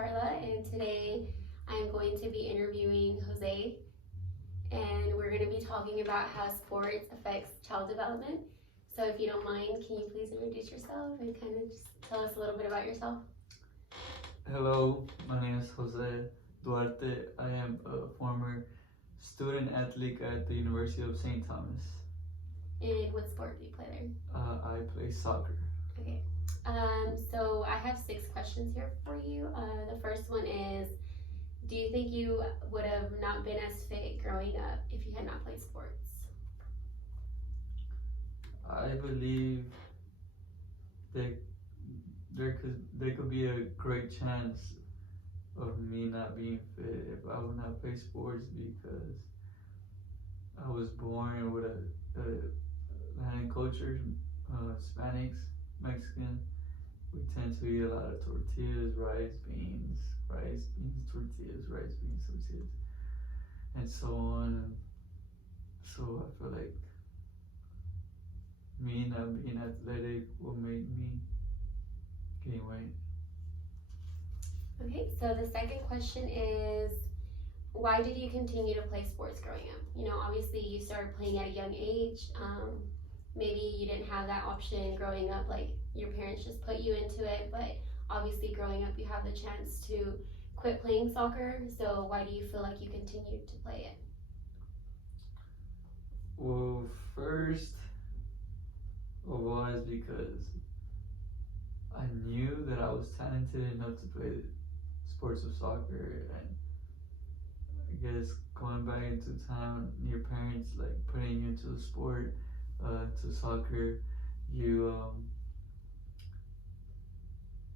Carla, and today I'm going to be interviewing Jose, and we're going to be talking about how sports affects child development. So, if you don't mind, can you please introduce yourself and kind of just tell us a little bit about yourself? Hello, my name is Jose Duarte. I am a former student athlete at the University of St. Thomas. And what sport do you play there? I play soccer. Okay. So I have 6 questions here for you. The first one is, do you think you would have not been as fit growing up if you had not played sports? I believe that there could be a great chance of me not being fit if I would not play sports because I was born with a Latin culture, Hispanics, Mexican. We tend to eat a lot of tortillas, rice, beans, tortillas, rice, beans, tortillas, and so on. So I feel like me not being athletic will make me gain weight. Okay, so the second question is, why did you continue to play sports growing up? You know, obviously you started playing at a young age. Maybe you didn't have that option growing up, like your parents just put you into it, but obviously growing up you have the chance to quit playing soccer. So why do you feel like you continued to play it? Well, first of all, is because I knew that I was talented enough to play sports of soccer, and I guess going back into time, your parents like putting you into a sport, to soccer, you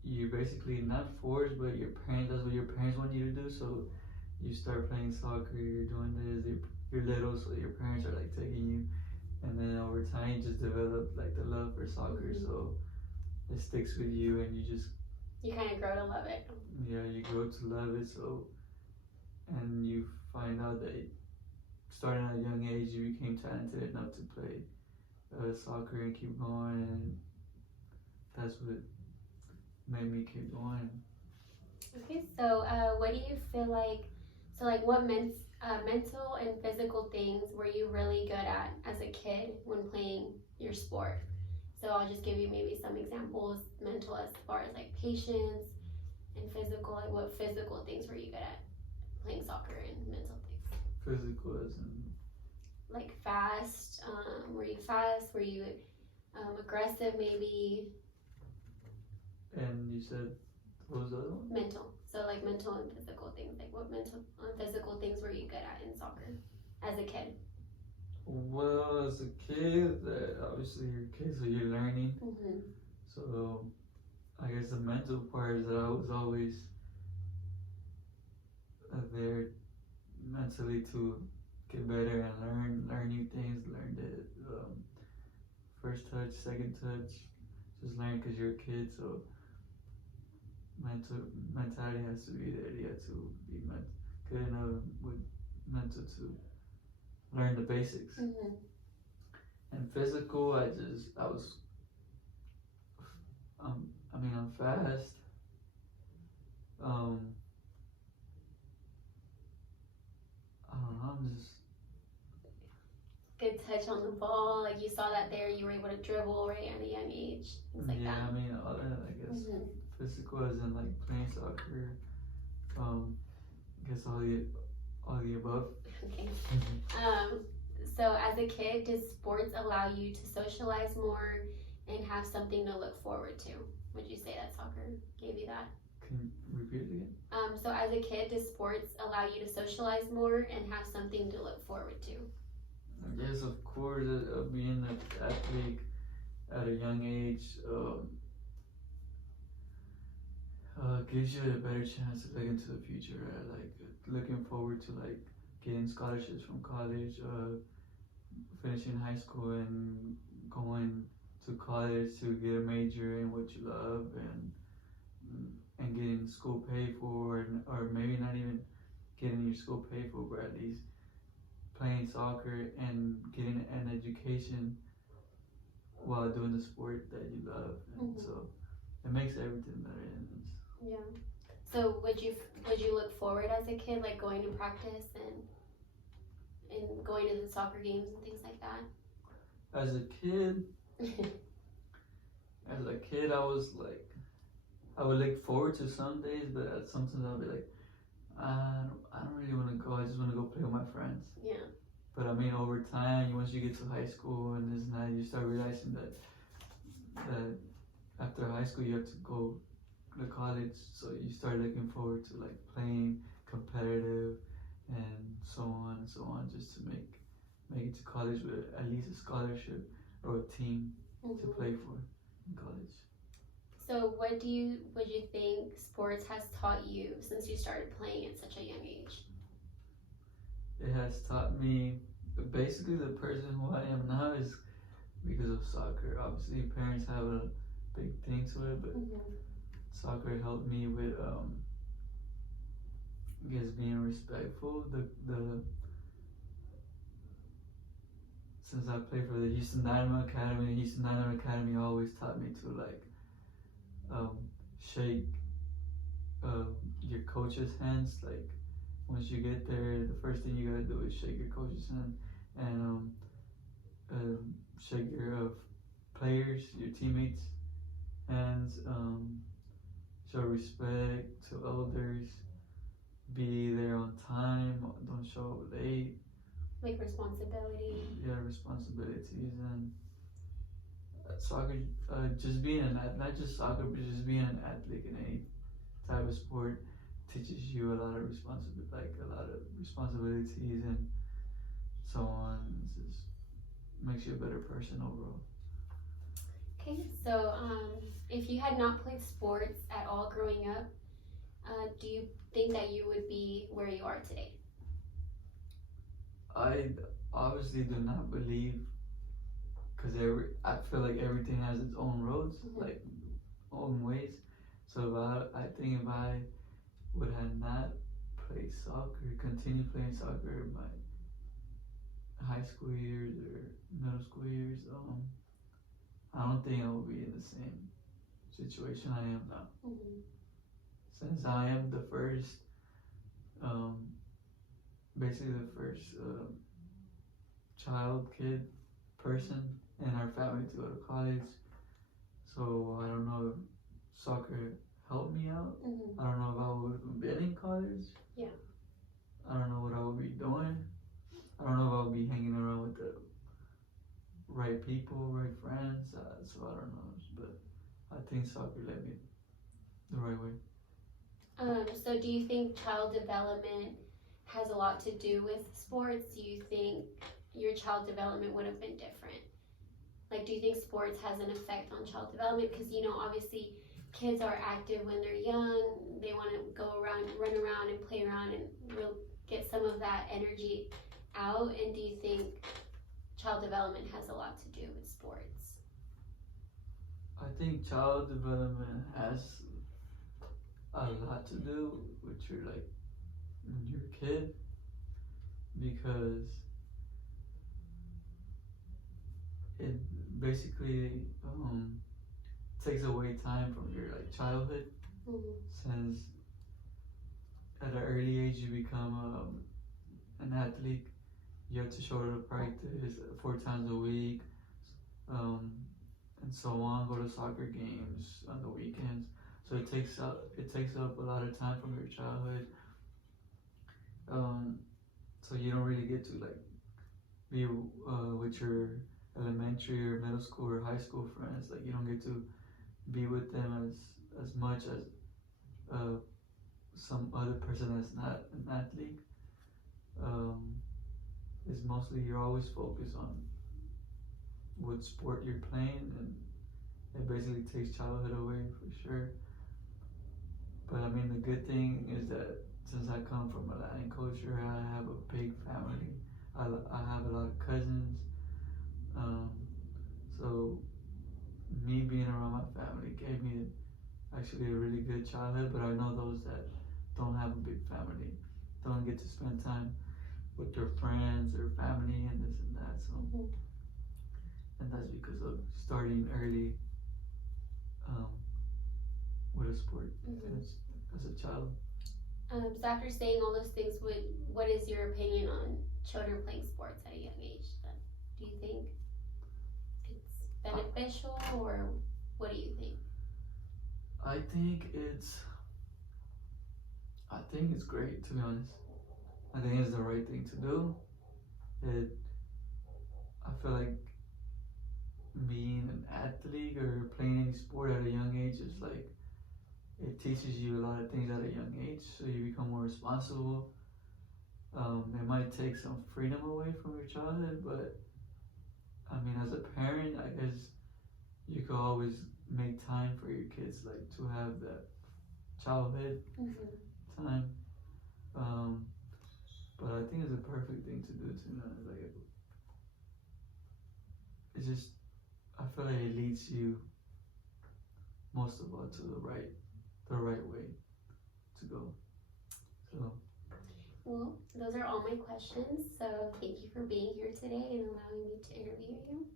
you basically not forced, but that's what your parents want you to do. So you start playing soccer, you're doing this, you're little, so your parents are like taking you, and then over time you just develop like the love for soccer. Mm-hmm. So it sticks with you, and you kind of grow to love it. Yeah, you grow to love it. So, and you find out that starting at a young age, you became talented enough to play soccer and keep going, and that's what made me keep going. Okay, so what do you feel like? So, like, what mental and physical things were you really good at as a kid when playing your sport? So, I'll just give you maybe some examples. Mental, as far as like patience, and physical. Like, what physical things were you good at playing soccer, and mental things? Physical as in like fast. Were you fast? Were you aggressive? Maybe. And you said what was the other one? Mental. So like mental and physical things. Like what mental and physical things were you good at in soccer as a kid? Well, as a kid, obviously you're a kid, so you're learning. Mm-hmm. So I guess the mental part is that I was always there mentally to get better and learn new things, learn the first touch, second touch, just learn because you're a kid. So mentality has to be there. You have to be good enough with mental to learn the basics. Mm-hmm. And physical, I was I'm fast. I don't know. I'm just good touch on the ball. Like you saw that there, you were able to dribble right at a young age. Things like that. I mean, all that. I guess physical, as in like playing soccer. I guess all the above. Okay. So as a kid, did sports allow you to socialize more and have something to look forward to? Would you say that soccer gave you that? Can you repeat it again? So as a kid, did sports allow you to socialize more and have something to look forward to? Yes, of course. Being an athlete at a young age gives you a better chance to look into the future. Right? Like looking forward to like getting scholarships from college, finishing high school, and going to college to get a major in what you love, and getting school paid for, or maybe not even getting your school paid for, but at least playing soccer and getting an education while doing the sport that you love, and so it makes everything better. Yeah. So would you look forward as a kid, like going to practice and going to the soccer games and things like that? As a kid, I was like, I would look forward to some days, but sometimes I'll be like, I don't really want to go. I just want to go play with my friends. Yeah. But I mean, over time, once you get to high school and this and that, you start realizing that after high school you have to go to college. So you start looking forward to like playing competitive and so on, just to make it to college with at least a scholarship or a team to play for in college. So would you think sports has taught you since you started playing at such a young age? It has taught me basically the person who I am now is because of soccer. Obviously, parents have a big thing to it, but soccer helped me with I guess being respectful. The since I played for the Houston Dynamo Academy always taught me to like shake your coach's hands. Like once you get there, the first thing you gotta do is shake your coach's hand and shake your players, your teammates' hands. Show respect to elders. Be there on time. Don't show up late. Like responsibility. Yeah, responsibilities and soccer. Just being not just soccer, but just being an athlete in any type of sport teaches you a lot of responsibilities and so on. It just makes you a better person overall. Okay, so if you had not played sports at all growing up, do you think that you would be where you are today? I obviously do not believe, because I feel like everything has its own roads, like own ways. So I think if I would have not played soccer, continued playing soccer in my high school years or middle school years, I don't think I would be in the same situation I am now. Since I am the first, basically the first kid, person in our family to go to college. So I don't know if soccer helped me out. I don't know if I would have been in college. Yeah. I don't know what I would be doing. I don't know if I would be hanging around with the right people, right friends. So I don't know. But I think soccer led me the right way. So do you think child development has a lot to do with sports? Do you think your child development would have been different? Like, do you think sports has an effect on child development? Because, obviously kids are active when they're young. They want to go around, run around and play around and get some of that energy out. And do you think child development has a lot to do with sports? I think child development has a lot to do with your kid, because it basically takes away time from your childhood. Since at an early age you become an athlete, you have to show up to practice 4 times a week, and so on. Go to soccer games on the weekends. So it takes up a lot of time from your childhood. So you don't really get to be with your elementary or middle school or high school friends. Like you don't get to be with them as much as some other person that's not an athlete. It's mostly you're always focused on what sport you're playing, and it basically takes childhood away for sure. But I mean, the good thing is that since I come from a Latin culture, I have a big family. I have a lot of cousins. So me being around my family gave me actually a really good childhood. But I know those that don't have a big family don't get to spend time with their friends or family and this and that. So, and that's because of starting early with a sport. as a child. So after saying all those things, what is your opinion on children playing sports at a young age? Then, do you think it's beneficial, or what do you think? I think it's great, to be honest. I think it's the right thing to do. I feel like being an athlete or playing any sport at a young age is like it teaches you a lot of things at a young age, so you become more responsible. It might take some freedom away from your childhood, but I mean, as a parent, I guess you could always make time for your kids, like to have that childhood time. But I think it's a perfect thing to do. To be honest, like it's just I feel like it leads you most of all to the right way to go. So. Well, those are all my questions. So thank you for being here today and allowing me to interview you.